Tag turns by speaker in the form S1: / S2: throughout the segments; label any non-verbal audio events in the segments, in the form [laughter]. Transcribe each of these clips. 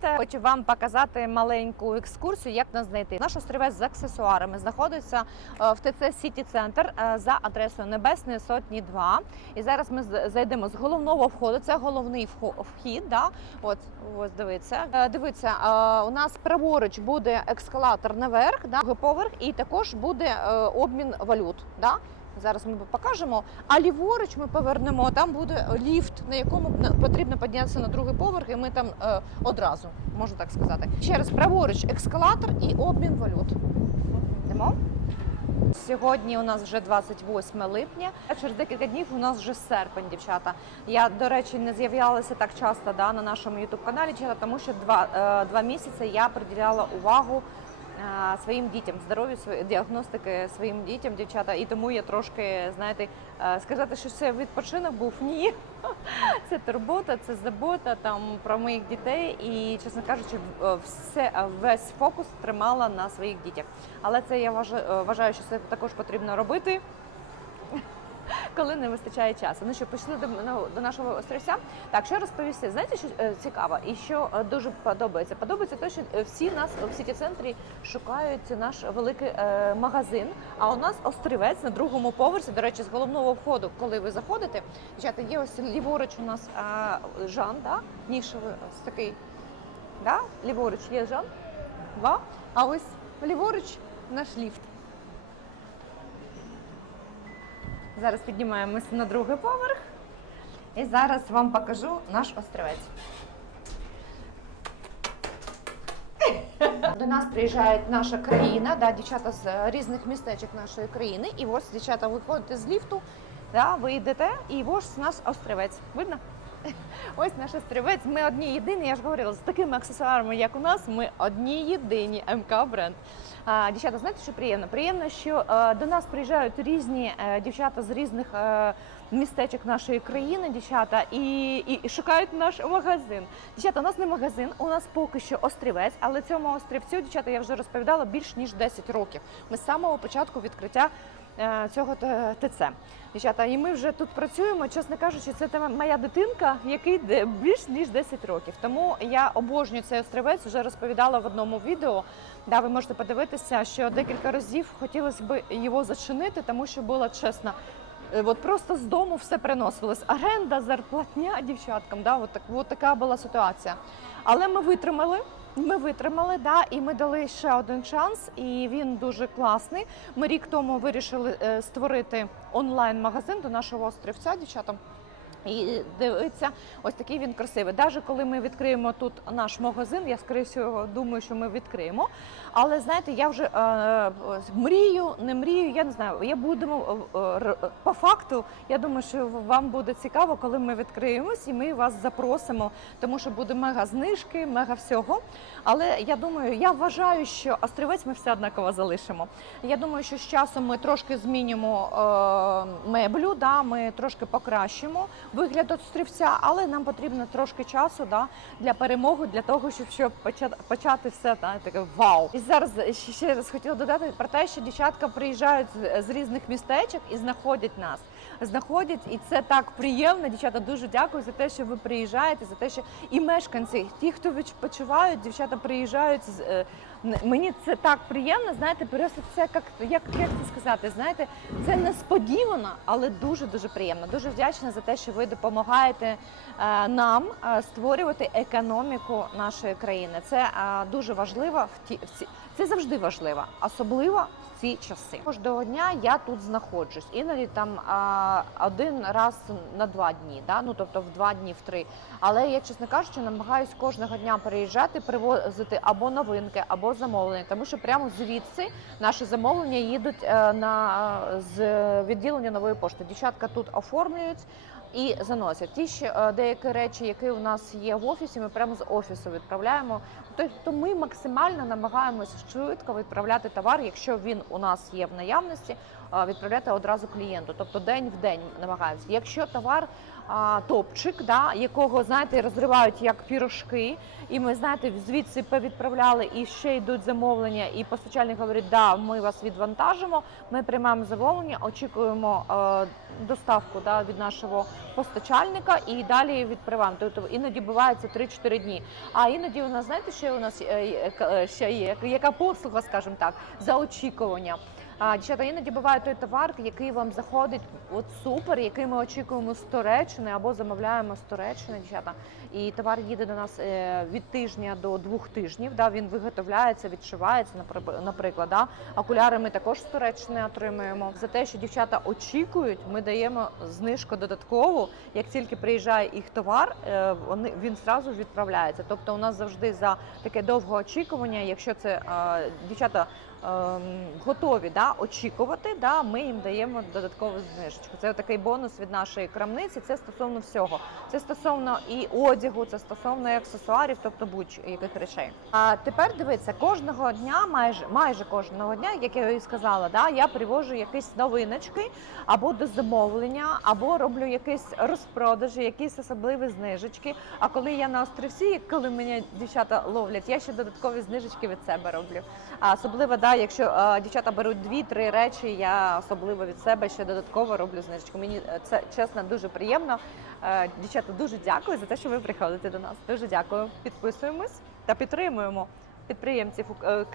S1: Привіт! Хочу вам показати маленьку екскурсію, як нас знайти. Наш острівець з аксесуарами знаходиться е, в ТЦ Сіті Центр е, за адресою Небесної Сотні 2. І зараз ми зайдемо з головного входу. Це головний вхід. Да? От ось дивіться. Е, Дивіться, е, у нас праворуч буде ескалатор наверх, да? поверх, і також буде обмін валют. Да? Зараз ми покажемо. А ліворуч ми повернемо. Там буде ліфт, на якому потрібно піднятися на другий поверх, і ми там е, одразу можна так сказати. Ще раз праворуч ескалатор і обмін валют. Йдемо. Сьогодні у нас вже 28 липня. а Через декілька днів у нас вже серпень, дівчата. Я, до речі, не з'являлася так часто да, на нашому youtube каналі, тому що два, е, два місяці я приділяла увагу своїм дітям, здоров'ю, діагностики своїм дітям, дівчата. І тому я трошки, знаєте, сказати, що це відпочинок був [laughs] ні. Це турбота, це забота там про моїх дітей. І, чесно кажучи, все весь фокус тримала на своїх дітях. Але це я вважаю, що це також потрібно робити. Коли не вистачає часу. Ну що, пішли до, до нашого острівця. Так, що розповісти? Знаєте, що е, цікаво і що е, дуже подобається? Подобається те, що е, всі нас в сіті центрі шукають наш великий магазин. А у нас острівець на другому поверсі. До речі, з головного входу, коли ви заходите, дівчата, є ось ліворуч у нас Жан, да? нішевий ось такий. Да? Ліворуч є Жан. Два. А ось ліворуч наш ліфт. Зараз піднімаємося на другий поверх. І зараз вам покажу наш острівець. До нас приїжджає наша країна, да, дівчата з різних містечок нашої країни. І ось дівчата виходите з ліфту, да, ви йдете, і ось нас острівець. Видно? Ось наш острівець. Ми одні єдині, я ж говорила, з такими аксесуарами, як у нас, ми одні єдині МК бренд. А, дівчата, знаєте, що приємно? Приємно, що е, до нас приїжджають різні е, дівчата з різних е, містечок нашої країни, дівчата, і, і, шукають наш магазин. Дівчата, у нас не магазин, у нас поки що острівець, але цьому острівцю, дівчата, я вже розповідала більш ніж 10 років. Ми з самого початку відкриття цього ТЦ. Дівчата, і ми вже тут працюємо. Чесно кажучи, це моя дитинка, який більш ніж 10 років. Тому я обожнюю цей острівець. Вже розповідала в одному відео. Да, ви можете подивитися, що декілька разів хотілося б його зачинити, тому що було чесно. е, От просто з дому все приносилось. Оренда, зарплатня дівчаткам. Да, от, так, от така була ситуація. Але ми витримали. Ми витримали, да, і ми дали ще один шанс, і він дуже класний. Ми рік тому вирішили е, створити онлайн-магазин до нашого острівця, дівчатам. І дивиться, ось такий він красивий. Навіть коли ми відкриємо тут наш магазин, я скоріше думаю, що ми відкриємо. Але знаєте, я вже е, мрію, не мрію, я не знаю. Я будемо е, р- по факту. Я думаю, що вам буде цікаво, коли ми відкриємось, і ми вас запросимо, тому що буде мега знижки, мега всього. Але я думаю, я вважаю, що острівець ми все однаково залишимо. Я думаю, що з часом ми трошки змінимо е, меблю, да, ми трошки покращимо вигляд острівця, але нам потрібно трошки часу да, для перемоги, для того, щоб, щоб почати, почати все да, таке вау. І зараз ще, ще раз хотіла додати про те, що дівчатка приїжджають з, з різних містечок і знаходять нас. Знаходять, і це так приємно. Дівчата, дуже дякую за те, що ви приїжджаєте, за те, що і мешканці, ті, хто відпочивають, дівчата приїжджають з. Мені це так приємно, знаєте, просто це як, як, як це сказати, знаєте, це несподівано, але дуже дуже приємно. Дуже вдячна за те, що ви допомагаєте е, нам е, створювати економіку нашої країни. Це е, дуже важливо в ті в ці це завжди важливо, особливо в ці часи. Кожного дня я тут знаходжусь, іноді там один раз на два дні, да? ну тобто в два дні, в три. Але я, чесно кажучи, намагаюсь кожного дня переїжджати, привозити або новинки, або замовлення, тому що прямо звідси наші замовлення їдуть е, на з відділення нової пошти. Дівчатка тут оформлюють. І заносять ті ще е, деякі речі, які у нас є в офісі. Ми прямо з офісу відправляємо. Тобто ми максимально намагаємося швидко відправляти товар, якщо він у нас є в наявності, е, відправляти одразу клієнту. Тобто день в день намагаємося. Якщо товар а, топчик, да, якого знаєте, розривають як пірожки. І ми знаєте, звідси повідправляли і ще йдуть замовлення. І постачальник говорить, да, ми вас відвантажимо. Ми приймаємо замовлення, очікуємо е, доставку да, від нашого постачальника і далі відправляємо. Тобто іноді буває це 3-4 дні. А іноді у нас знаєте, що у нас е, е, ще є яка послуга, скажімо так, за очікування. Дівчата, іноді буває той товар, який вам заходить от супер, який ми очікуємо з Туреччини або замовляємо з Туреччини, дівчата. І товар їде до нас е, від тижня до двох тижнів. Да, він виготовляється, відшивається, напри- наприклад. Да. Окуляри ми також з Туреччини отримуємо. За те, що дівчата очікують, ми даємо знижку додаткову. Як тільки приїжджає їх товар, е, вони він зразу відправляється. Тобто, у нас завжди за таке довге очікування, якщо це дівчата готові да, очікувати, да, ми їм даємо додаткову знижечку. Це такий бонус від нашої крамниці. Це стосовно всього. Це стосовно і одягу, це стосовно і аксесуарів, тобто будь-яких речей. А тепер дивіться, кожного дня, майже майже кожного дня, як я і сказала, да, я привожу якісь новиночки або до замовлення, або роблю якісь розпродажі, якісь особливі знижечки. А коли я на острівці, коли мене дівчата ловлять, я ще додаткові знижечки від себе роблю. А особливо, да, якщо е, дівчата беруть дві-три речі, я особливо від себе ще додатково роблю знижечку. Мені е, це чесно дуже приємно. Е, дівчата, дуже дякую за те, що ви приходите до нас. Дуже дякую. Підписуємось та підтримуємо підприємців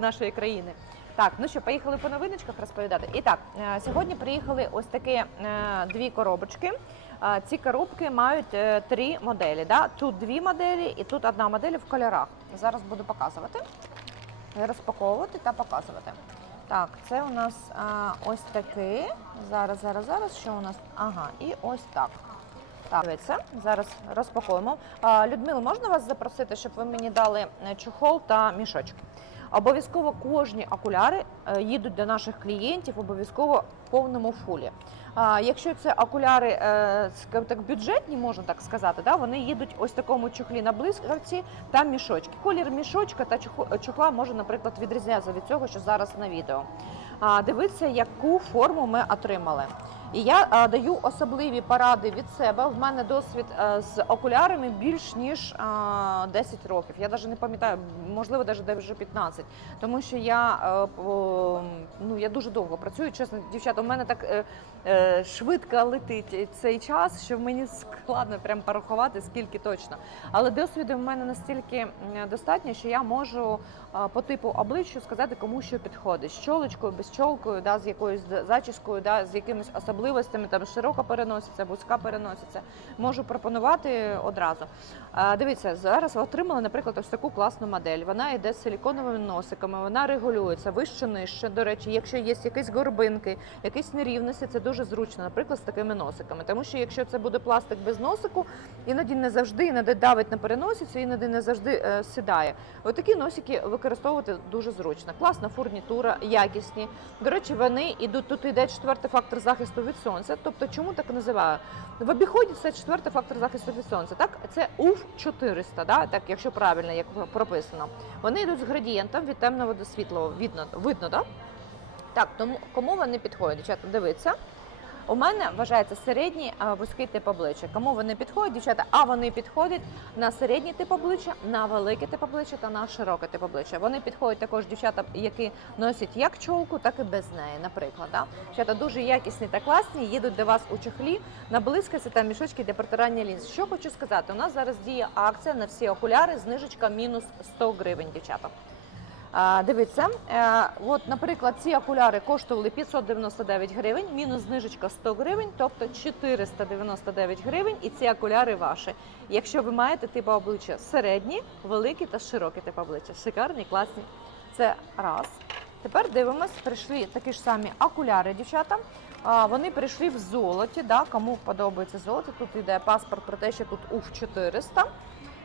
S1: нашої країни. Так, ну що, поїхали по новиночках розповідати. І так, сьогодні приїхали ось такі дві коробочки. Ці коробки мають три моделі. Да? Тут дві моделі і тут одна модель в кольорах. Зараз буду показувати, розпаковувати та показувати. Так, це у нас а, ось такий. Зараз, зараз, зараз. Що у нас? Ага, і ось так. Так, дивіться, зараз розпакуємо. А, Людмила, можна вас запросити, щоб ви мені дали е, чохол та мішочки? Обов'язково кожні окуляри е, їдуть до наших клієнтів обов'язково в повному фулі. Якщо це окуляри е, так, бюджетні, можна так сказати, да, вони їдуть ось такому чохлі на блискавці та мішочки. Колір мішочка та чохо- чохла може, наприклад, відрізнятися від цього, що зараз на відео. Дивіться, яку форму ми отримали. І я а, даю особливі поради від себе. В мене досвід а, з окулярами більш ніж а, 10 років. Я навіть не пам'ятаю, можливо, навіть вже 15. Тому що я, е, ну, я дуже довго працюю. Чесно, дівчата, у мене так е, е, швидко летить цей час, що мені складно прям порахувати, скільки точно. Але досвіду в мене настільки достатньо, що я можу по типу обличчя сказати, кому що підходить. З чолочкою, без чолкою, да, з якоюсь зачіскою, да, з якимись особливостями, там широко переноситься, вузька переноситься. Можу пропонувати одразу. Дивіться, зараз отримали, наприклад, ось таку класну модель. Вона йде з силіконовими носиками, вона регулюється вище нижче. До речі, якщо є якісь горбинки, якісь нерівності, це дуже зручно, наприклад, з такими носиками. Тому що якщо це буде пластик без носику, іноді не завжди іноді давить на переносицю, іноді не завжди е, сідає. Отакі носики використовувати дуже зручно. Класна фурнітура, якісні. До речі, вони ідуть тут. Іде четвертий фактор захисту від сонця. Тобто, чому так називаю? В обіході це четвертий фактор захисту від сонця. Так, це УФ 400, да? так, якщо правильно, як прописано. Вони йдуть з градієнтом від темного до світлого. Видно, видно, да? Так, тому кому вони підходять? Дівчата, дивіться. У мене вважається середній вузький тип обличчя. Кому вони підходять, дівчата? А вони підходять на середній тип обличчя, на великий тип обличчя та на широкий тип обличчя. Вони підходять також дівчата, які носять як чолку, так і без неї. Наприклад, да? дівчата дуже якісні та класні, їдуть до вас у чехлі на блискавці та мішочки для протирання лінз. Що хочу сказати, у нас зараз діє акція на всі окуляри, знижечка мінус 100 гривень, дівчата. Дивіться, е, от, наприклад, ці окуляри коштували 599 гривень, мінус знижечка 100 гривень, тобто 499 гривень, і ці окуляри ваші. Якщо ви маєте типу обличчя середні, великі та широкі тип обличчя. Шикарні, класні. Це раз. Тепер дивимось, прийшли такі ж самі окуляри, дівчата. Вони прийшли в золоті. Да? Кому подобається золото, тут йде паспорт про те, що тут УФ 400.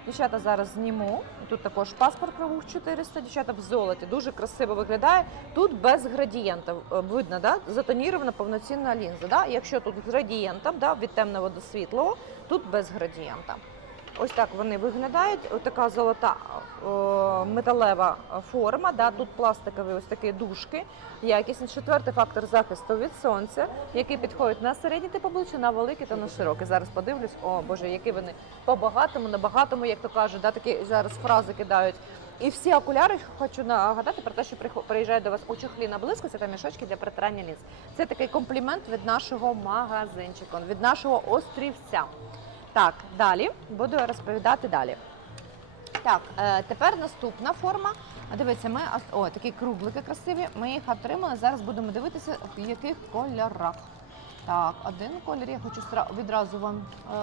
S1: Дівчата зараз зніму. Тут також паспорт правух УФ 400. Дівчата в золоті. Дуже красиво виглядає. Тут без градієнта. Е, Видно, да? затонірована повноцінна лінза. Да? Якщо тут з градієнтом, да? від темного до світлого, тут без градієнта. Ось так вони виглядають. Ось така золота е, металева форма. Да? Тут пластикові ось такі дужки. Якісний четвертий фактор захисту від сонця, який підходить на середній тип обличчя, на великий та на широкий. Зараз подивлюсь. О Боже, які вони по багатому, на багатому, як то кажуть, да? такі зараз фрази кидають. І всі окуляри хочу нагадати про те, що приїжджають до вас у чохлі на блиску, та мішочки для притирання лінз. Це такий комплімент від нашого магазинчику, від нашого острівця. Так, далі буду розповідати далі. Так, е, тепер наступна форма. Дивіться, ми о, такі круглики красиві. Ми їх отримали. Зараз будемо дивитися, в яких кольорах. Так, один колір я хочу відразу вам е,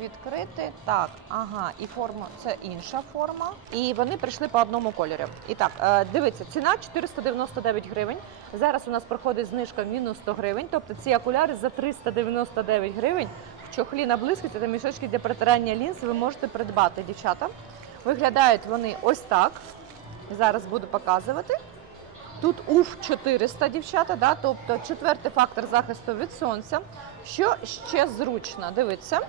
S1: відкрити. Так, ага, і форма це інша форма. І вони прийшли по одному кольорі. І так, е, дивіться, ціна 499 гривень. Зараз у нас проходить знижка мінус 100 гривень. Тобто ці окуляри за 399 гривень чохлі на блискавці та мішочки для протирання лінз ви можете придбати, дівчата. Виглядають вони ось так. Зараз буду показувати. Тут УФ 400, дівчата, да? тобто четвертий фактор захисту від сонця. Що ще зручно? Дивіться,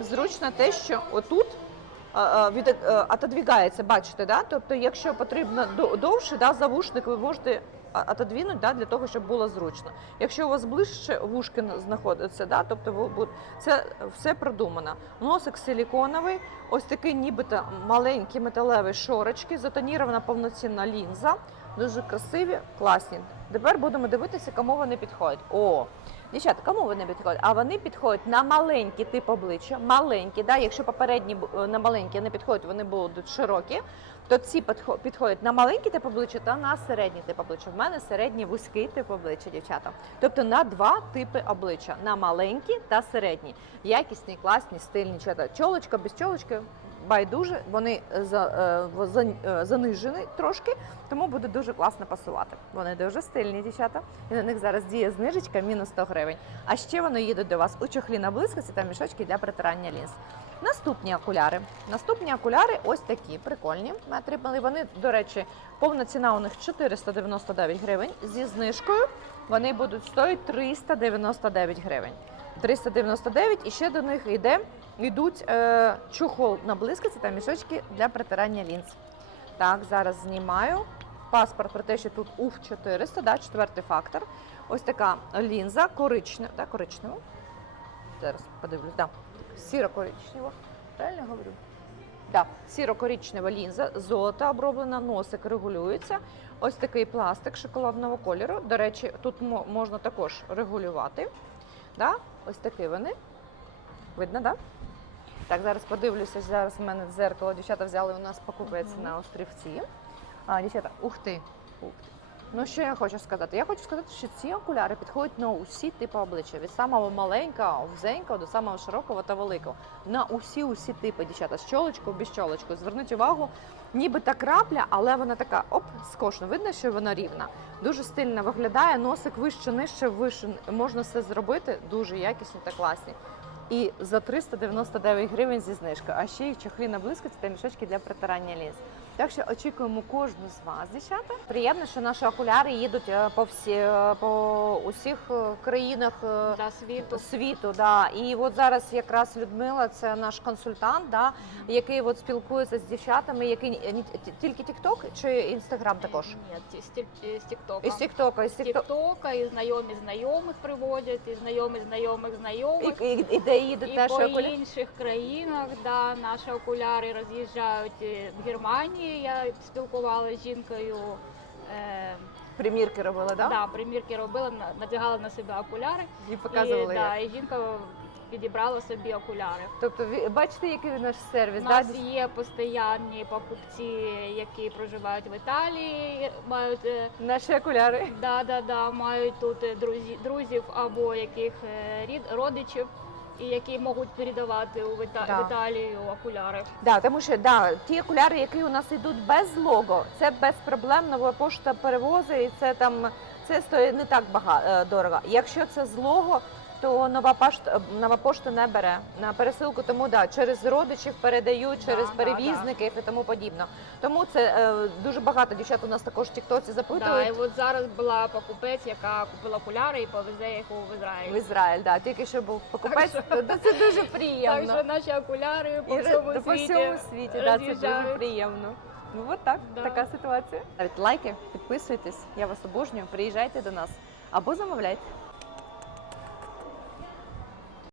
S1: зручно те, що отут від, е, бачите, да? тобто, якщо потрібно довше, да, завушник ви можете отодвинути да, для того, щоб було зручно. Якщо у вас ближче вушки на- знаходяться, да, тобто це все продумано. Носик силіконовий, ось такий нібито маленькі металеві шорочки, затонірована повноцінна лінза. Дуже красиві, класні. Тепер будемо дивитися, кому вони підходять. О, дівчата, кому вони підходять? А вони підходять на маленький тип обличчя, маленькі. Да? Якщо попередні на маленькі не підходять, вони будуть широкі. То ці підхо- підходять на маленький тип обличчя та на середній тип обличчя. В мене середній вузький тип обличчя, дівчата. Тобто на два типи обличчя: на маленький та середній. Якісні, класні, стильні дівчата. Чолочка без чолочки. Байдуже, вони е, е, занижені трошки, тому буде дуже класно пасувати. Вони дуже стильні, дівчата. І на них зараз діє знижечка мінус 100 гривень. А ще вони їдуть до вас у чохлі на блискавці та мішочки для притирання лінз. Наступні окуляри. Наступні окуляри ось такі прикольні. Ми отримали. Вони, до речі, повна ціна у них 499 гривень. Зі знижкою вони будуть стоїти 399 гривень. 399 і ще до них йде, йдуть е, чохол на блискавці та мішочки для притирання лінз. Так, зараз знімаю. Паспорт про те, що тут УФ 400, да, четвертий фактор. Ось така лінза коричнева, да, коричнева. Зараз подивлюсь, да. Сіро-коричнева. Правильно говорю? Да, сіро-коричнева лінза, золото оброблена, носик регулюється. Ось такий пластик шоколадного кольору. До речі, тут можна також регулювати. Да? Ось такі вони. Видно, так? Да? Так, зараз подивлюся. Зараз в мене дзеркало. Дівчата взяли у нас покупець
S2: Мгм.
S1: на острівці. А, дівчата, ух ти. Ух ти. Ну, що я хочу сказати? Я хочу сказати, що ці окуляри підходять на усі типи обличчя. Від самого маленького, вузенького до самого широкого та великого. На усі усі типи, дівчата, з чолочкою, без чолочкою. Зверніть увагу, ніби та крапля, але вона така оп, скошена. Видно, що вона рівна. Дуже стильно виглядає, носик вище, нижче, вище. Можна все зробити дуже якісні та класні. І за 399 гривень зі знижкою. А ще й чохлі на блискавці та мішочки для притирання лінз. Так що очікуємо кожну з вас, дівчата. Приємно, що наші окуляри їдуть е, по всі е, по усіх е, країнах.
S2: для світу.
S1: світу. Да. І от зараз якраз Людмила, це наш консультант, да, який от спілкується з дівчатами, який тільки TikTok чи Інстаграм також.
S2: Ні, з тік- з Тіктока.
S1: Із Тіктока, із Тіктока.
S2: І знайомі знайомих приводять, і знайомі знайомих знайомих.
S1: і, і де їдуть
S2: І
S1: наші
S2: по
S1: окуляри?
S2: інших країнах, да, наші окуляри роз'їжджають в Германії. Я спілкувалася з жінкою. Е,
S1: Примірки робили, да?
S2: да, примірки робила, на- надягала на себе окуляри.
S1: І показували.
S2: і,
S1: як.
S2: да, і жінка підібрала собі окуляри.
S1: Тобто, ви бачите, який наш сервіс?
S2: У
S1: Да?
S2: нас є постійні покупці, які проживають в Італії, мають е,
S1: Наші окуляри.
S2: да, да, да, мають тут е, друзі, друзів або яких е, рід, родичів, і які можуть передавати у Іта-
S1: Да.
S2: в Італію окуляри.
S1: Да, тому що да, ті окуляри, які у нас йдуть без лого, це без проблем нова пошта перевозить, і це там це стоїть не так багато дорого. Якщо це з лого, то нова пошта, нова пошта не бере на пересилку, тому да, через родичів передають,
S2: Да,
S1: через
S2: да,
S1: перевізників і тому подібно. Тому це е, дуже багато дівчат у нас також в Тіктоці
S2: Да,
S1: запитують.
S2: і от зараз була покупець, яка купила окуляри і повезе їх у Ізраїль.
S1: В Ізраїль, да, тільки що був покупець.
S2: Так
S1: Та Це дуже приємно.
S2: Так що наші окуляри по
S1: І
S2: всьому
S1: ре- по
S2: світі,
S1: всьому світі, да, це дуже приємно. Ну от так,
S2: Да.
S1: така ситуація. Ставте лайки, підписуйтесь, я вас обожнюю, приїжджайте до нас або замовляйте.